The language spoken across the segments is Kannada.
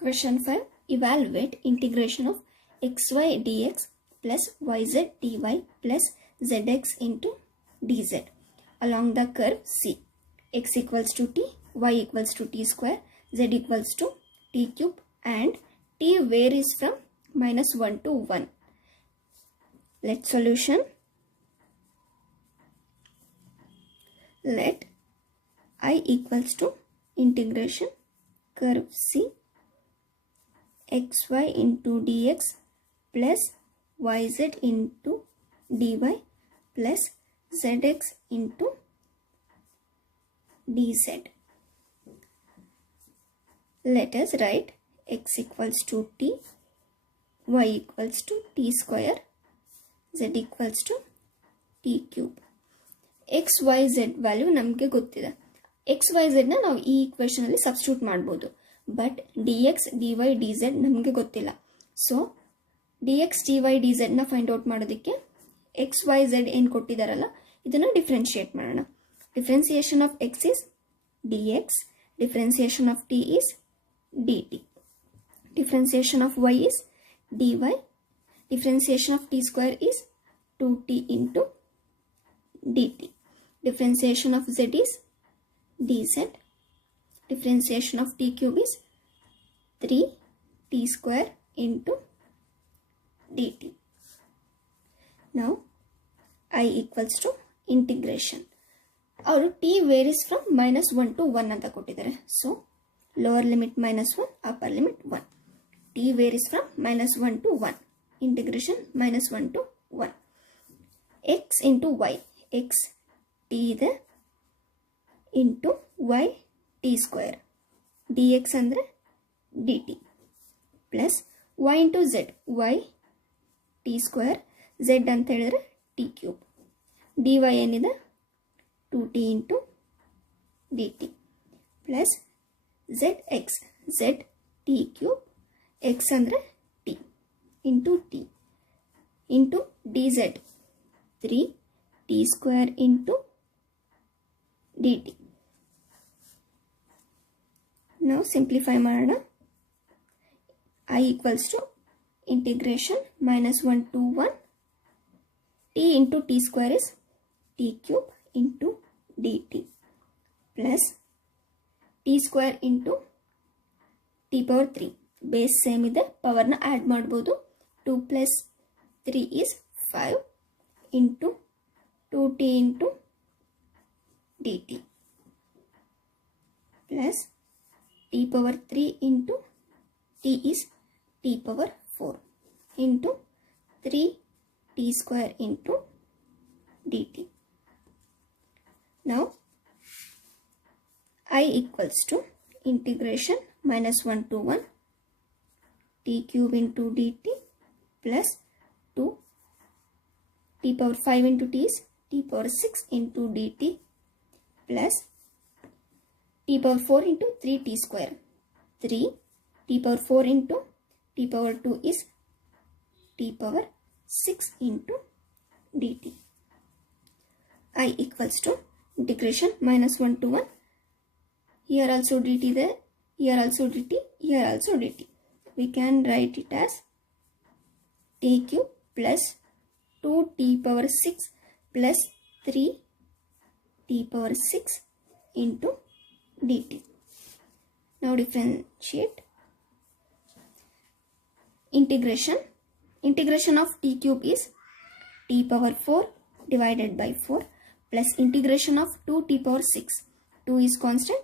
Question 5. Evaluate integration of xy dx plus yz dy plus zx into dz along the curve C. X equals to t, y equals to t square, z equals to t cube, and t varies from minus 1 to 1. Let solution. Let I equals to integration curve C xy into dx plus yz into dy plus zx into dz. Let us write x equals to t, y equals to t square, z equals to t cube. x, y, z value ನಮಗೆ ಗೊತ್ತಿದೆ. ಎಕ್ಸ್ ವೈ ಝೆಡ್ನ ನಾವು ಈ ಈಕ್ವೇಷನಲ್ಲಿ ಸಬ್ಸ್ಟಿಟ್ಯೂಟ್ ಮಾಡ್ಬೋದು. But d x d y d z ನಮಗೆ ಗೊತ್ತಿಲ್ಲ. So d x d y ಡಿ ಝೆಡ್ನ ಫೈಂಡ್ ಔಟ್ ಮಾಡೋದಕ್ಕೆ ಎಕ್ಸ್ ವೈ ಝೆಡ್ ಏನು ಕೊಟ್ಟಿದ್ದಾರಲ್ಲ ಇದನ್ನು ಡಿಫ್ರೆನ್ಶಿಯೇಟ್ ಮಾಡೋಣ. Differentiation of x is d x, differentiation of t is d t, differentiation of y is d y, differentiation of t square is 2t into dt. Differentiation of z is dz. Differentiation of t cube is 3t square into dt. Now I equals to integration. Our t varies from minus 1 to 1 anta kottidare. So lower limit minus 1, upper limit 1. T varies from minus 1 to 1. Integration minus 1 to 1. X into y. X t ಇದೆ into y t square dx ಅಂದರೆ dt plus y into z y t square z ಅಂತ ಹೇಳಿದ್ರೆ t cube dy ಏನಿದೆ 2t into dt plus zx z t cube x ಅಂದರೆ t into t into dz 3t square into dt. Now simplify ಮಾಡೋಣ. I equals to integration minus 1 to 1 t into t square is t cube into dt plus t square into t power 3. Base same ಇದೆ, ಪವರ್ನ ಆ್ಯಡ್ ಮಾಡ್ಬೋದು. 2 plus 3 is 5 into 2t into dt plus t power 3 into t is t power 4 into 3t square into dt. Now I equals to integration minus 1 to 1 t cube into dt plus 2 t power 5 into t is t power 6 into dt plus t power 4 into 3t square. 3 t power 4 into t power 2 is t power 6 into dt. I equals to integration minus 1 to 1. Here also dt there, here also dt, here also dt. We can write it as t cube plus 2t power 6 plus 3t power 6 into dt. Now differentiate. Integration. Integration of t cube is t power 4 divided by 4 plus integration of 2t power 6. 2 is constant.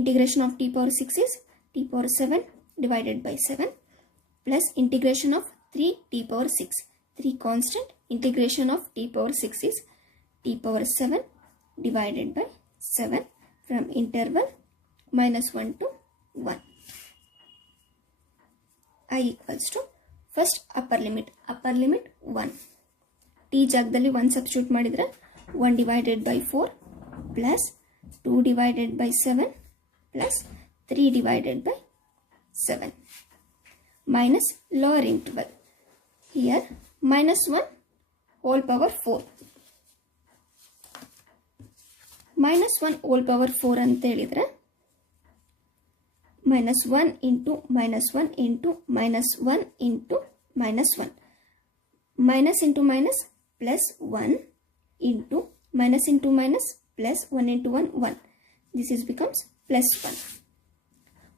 Integration of t power 6 is t power 7 divided by 7 plus integration of 3t power 6. 3 constant. Integration of t power 6 is t power 7 divided by 7 from interval minus 1 to 1. I equals to first upper limit 1. t ಜಾಗದಲ್ಲಿ 1 substitute ಮಾಡಿದ್ರೆ 1 divided by 4 plus 2 divided by 7 plus 3 divided by 7 minus lower interval. Here minus 1 whole power 4. Minus 1 whole power 4 ಅಂತ ಹೇಳಿದ್ರೆ minus 1 into minus 1 into minus 1 into minus 1. Minus into minus plus 1 into minus plus 1 into 1, 1. This is becomes plus 1.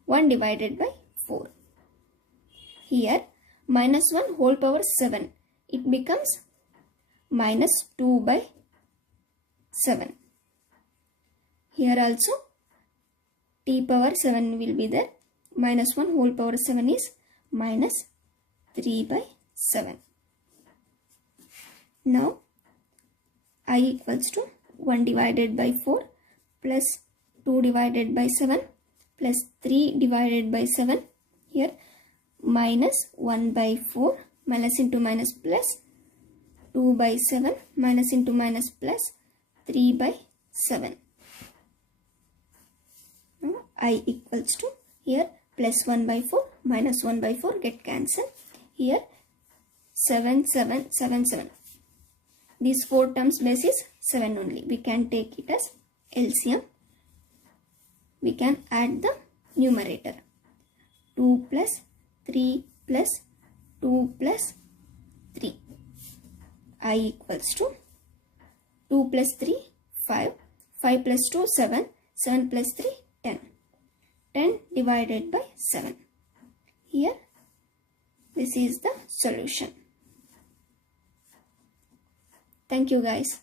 1 divided by 4. Here minus 1 whole power 7. It becomes minus 2 by 7. Here also t power 7 will be there. Minus 1 whole power 7 is minus 3 by 7. Now I equals to 1 divided by 4 plus 2 divided by 7 plus 3 divided by 7. Here minus 1 by 4, minus into minus plus 2 by 7, minus into minus plus 3 by 7. Now I equals to, here plus 1 by 4 minus 1 by 4 get cancelled. Here 7, 7, 7, 7. These 4 terms base is 7 only. We can take it as LCM. We can add the numerator. 2 plus 3 plus 2 plus 3. I equals to 2 plus 3, 5. 5 plus 2, 7. 7 plus 3, 10. 10 divided by 7. Here, this is the solution. Thank you guys.